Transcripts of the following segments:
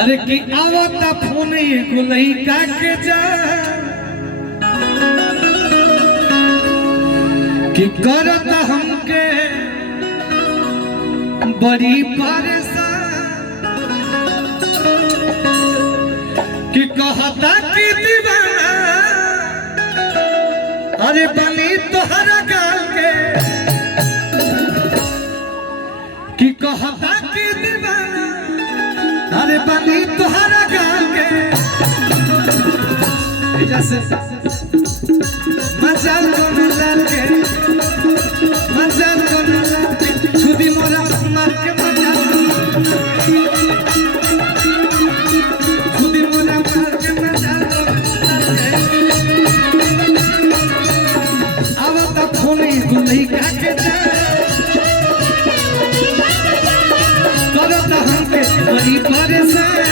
अरे की आवता फोन एगो लइका के जा कि करता हमके बड़ी परेशान कि कहता कि दीवाना अरे बनी तोहरा गाल के कि कहता कि दीवाना अरे बनी तोहरा गाल के जैसे मजाल को मिलाल के मजाल को मिलाल के छुदी मोरा मार के मजाल छुदी मोरा मार के मजाल आवता फोने गुलई काके जा करता हमके बड़ी परेशान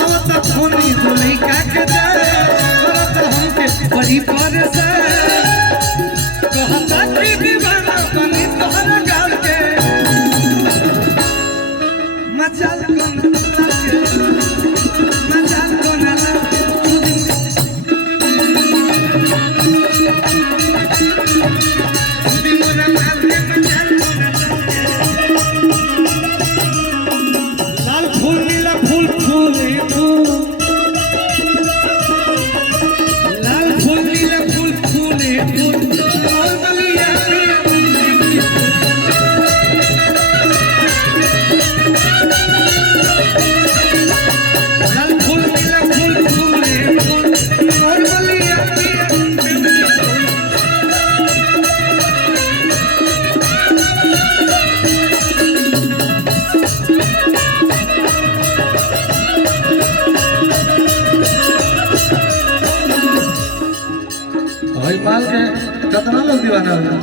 आवता फोने गुलई काके जा करता हमके बड़ी परेशान कहता कि दीवाना बनी तोहरा गाल के मजाल को ना के मजाल को ना छुदी मोरा मार के मजाल को ना लाल फूल नीला फूल फूले फूल लाल फूल नीला फूल फूले फूल और बलिया लाल फूल नीला फूल फूले फूल और बलिया भाई माल के कितना लोग दीवाना हो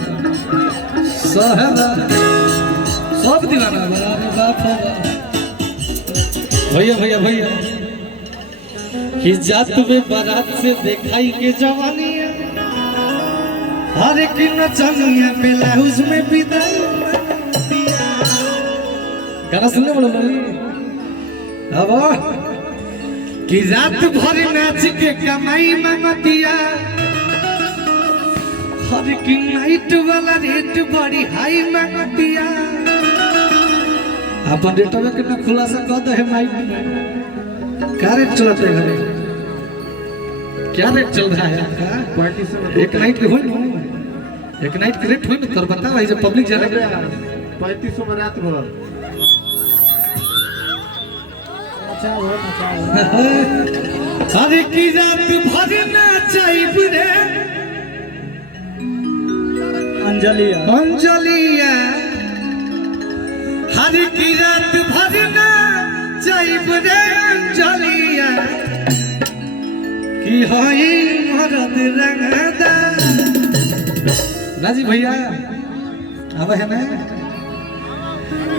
सब दीवाना हो बाप भैया भैया भैया कि जात में बारात से देखाई के जवानी है हर एक नचनिया ब्लाउज में विदाई गाना सुनने बोलो अब कि रात भर नाच के कमाई मांगतिया हर की नाइट वाला रेट बड़ी हाई मांगतिया अपन रेट में कितना खुलासा कर दे है नाइट में क्या रेट चलते है घरे क्या रेट चल रहा है आपका पार्टी से एक नाइट के होई ना एक नाइट के रेट होई ना तो बता भाई जब पब्लिक जाने 3500 में रात भर अरे की रात भर नाचाई रे अंजलिया अंजलिया हर की रात भर नाचाई रे अंजलिया की होई मरद रंगदा राजी भैया अब है ना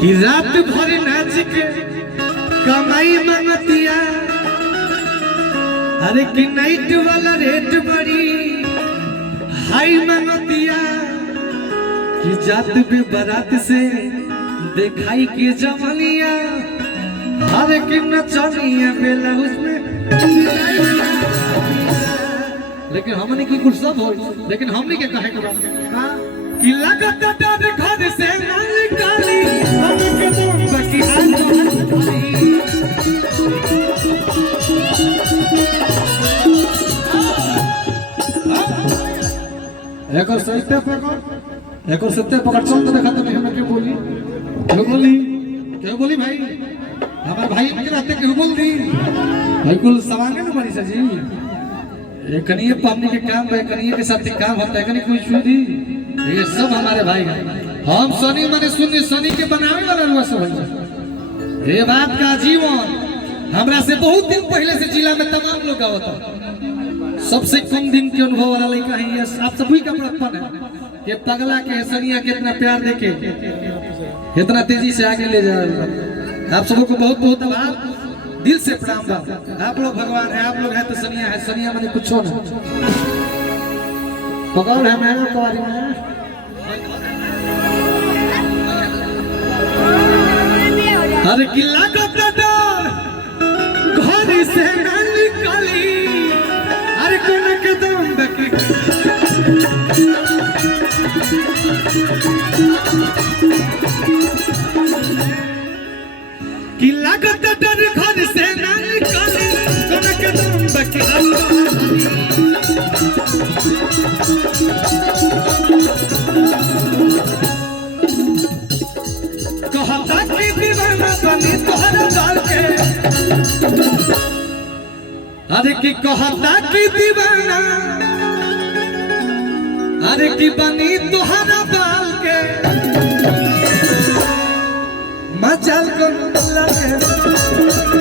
कि रात भर नाच के कमाई मांगतिया अरे कि नाइट वाला रेट बड़ी हाई मांगतिया कि जात भी बारात से देखाई के जमनिया हर एक नचनिया ब्लाउज में लेकिन हमने की कुछ सब हो लेकिन हमने के कहे के बात कि लगत डर घर से ना निकाली हम के दम बाकी हाल एको सत्य पकड़ चल तो देखा तो नहीं हमें क्यों बोली भाई हमारे भाई के रहते क्यों बोल दी भाई कुल सवांगे ना बड़ी सजी ये कनिए पानी के काम भाई कनिए के साथ काम होता है कनी कोई छू दी ये सब हमारे भाई हैं हम सनी मने शून्य सनी के बनावे वाला रुआ सब है ये बात का जीवन हमरा से बहुत दिन पहले से जिला में तमाम लोग आवता सबसे कम दिन के अनुभव वाला लड़का है ये आप सभी का बड़प्पन है ये पगला के सनिया के इतना प्यार देके इतना तेजी से आगे ले जा आप सबको बहुत बहुत आभार दिल से प्रणाम बा आप लोग भगवान है आप लोग है तो सनिया है सनिया माने कुछ हो ना पकड़ है मैं कुंवारी में अरे किला को डर घर से न निकली अरे कोन के दम बकी किला को डर घर से न निकली कोन के दम बकी कहता कि दीवाना बनी तोहरा बाल के अरे की कहता कि दीवाना अरे की बनी तोहरा बाल के मचल को लगे